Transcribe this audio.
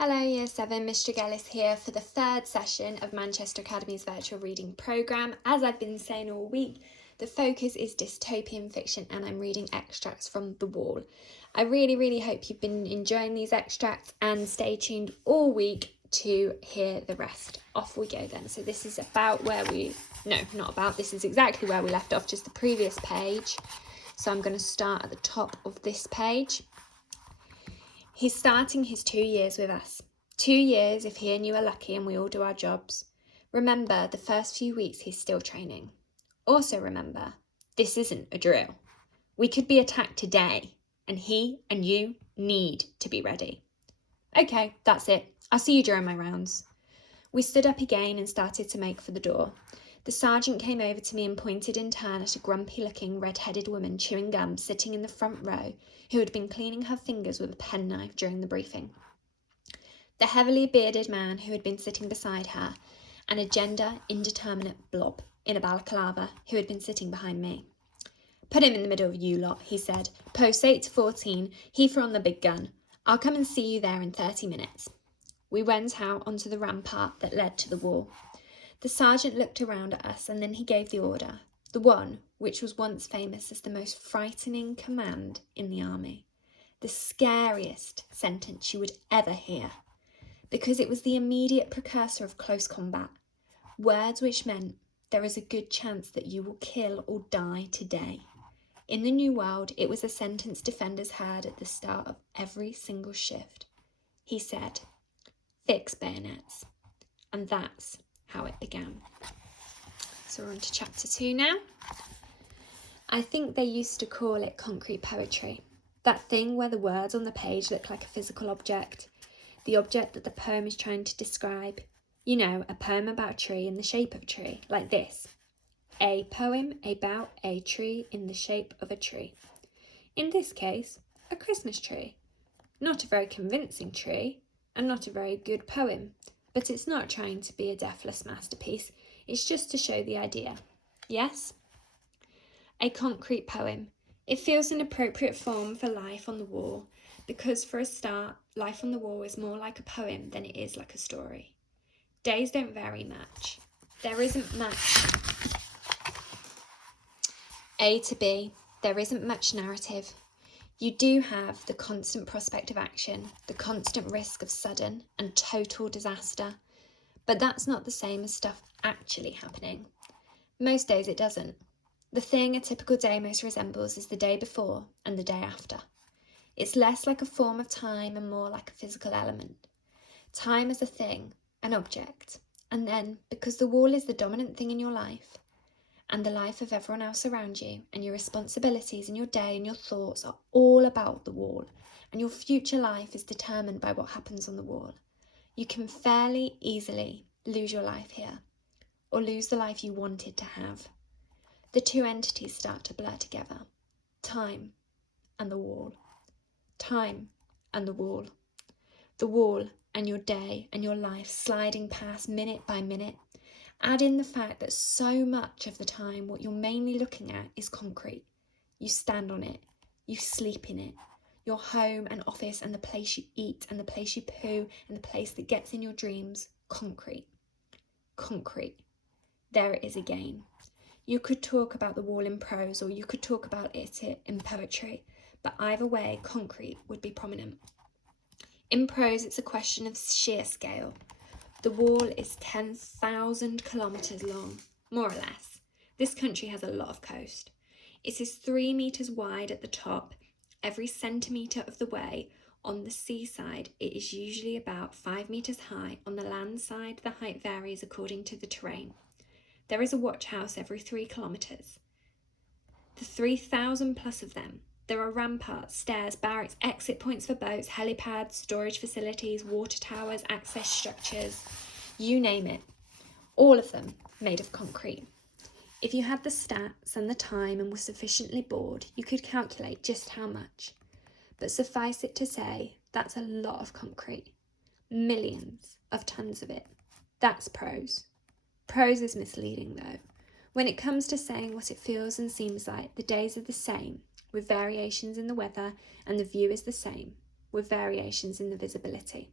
Hello Year 7, Miss Tregelles here for the third session of Manchester Academy's virtual reading programme. As I've been saying all week, the focus is dystopian fiction and I'm reading extracts from The Wall. I really hope you've been enjoying these extracts and stay tuned all week to hear the rest. Off we go then. So this is this is exactly where we left off, just the previous page. So I'm going to start at the top of this page. He's starting his 2 years with us. 2 years if he and you are lucky and we all do our jobs. Remember, the first few weeks he's still training. Also remember, this isn't a drill. We could be attacked today, and he and you need to be ready. Okay, that's it. I'll see you during my rounds. We stood up again and started to make for the door. The sergeant came over to me and pointed in turn at a grumpy-looking, red-headed woman chewing gum sitting in the front row who had been cleaning her fingers with a penknife during the briefing. The heavily bearded man who had been sitting beside her, and a gender-indeterminate blob in a balaclava who had been sitting behind me. Put him in the middle of you lot, he said. Post 8 to 14, he for on the big gun. I'll come and see you there in 30 minutes. We went out onto the rampart that led to the wall. The sergeant looked around at us and then he gave the order, the one which was once famous as the most frightening command in the army, the scariest sentence you would ever hear, because it was the immediate precursor of close combat, words which meant there is a good chance that you will kill or die today. In the New World, it was a sentence defenders heard at the start of every single shift. He said, "Fix bayonets," and that's how it began. So we're on to chapter 2 now. I think they used to call it concrete poetry, that thing where the words on the page look like a physical object, the object that the poem is trying to describe. You know, a poem about a tree in the shape of a tree, like this. A poem about a tree in the shape of a tree. In this case, a Christmas tree. Not a very convincing tree, and not a very good poem. But it's not trying to be a deathless masterpiece, it's just to show the idea. Yes? A concrete poem. It feels an appropriate form for life on the wall, because for a start, life on the wall is more like a poem than it is like a story. Days don't vary much. There isn't much A to B. There isn't much narrative. You do have the constant prospect of action, the constant risk of sudden and total disaster, but that's not the same as stuff actually happening. Most days it doesn't. The thing a typical day most resembles is the day before and the day after. It's less like a form of time and more like a physical element. Time as a thing, an object, and then, because the wall is the dominant thing in your life, and the life of everyone else around you, and your responsibilities and your day and your thoughts are all about the wall, and your future life is determined by what happens on the wall. You can fairly easily lose your life here, or lose the life you wanted to have. The two entities start to blur together. Time and the wall. Time and the wall. The wall and your day and your life sliding past minute by minute. Add in the fact that so much of the time what you're mainly looking at is concrete. You stand on it, you sleep in it. Your home and office and the place you eat and the place you poo and the place that gets in your dreams, concrete. Concrete. There it is again. You could talk about the wall in prose or you could talk about it in poetry, but either way, concrete would be prominent. In prose, it's a question of sheer scale. The wall is 10,000 kilometres long, more or less. This country has a lot of coast. It is 3 metres wide at the top. Every centimetre of the way on the seaside, it is usually about 5 metres high. On the land side, the height varies according to the terrain. There is a watch house every 3 kilometres. The 3,000 plus of them. There are ramparts, stairs, barracks, exit points for boats, helipads, storage facilities, water towers, access structures, you name it. All of them made of concrete. If you had the stats and the time and were sufficiently bored, you could calculate just how much. But suffice it to say, that's a lot of concrete. Millions of tons of it. That's prose. Prose is misleading though. When it comes to saying what it feels and seems like, the days are the same, with variations in the weather, and the view is the same, with variations in the visibility.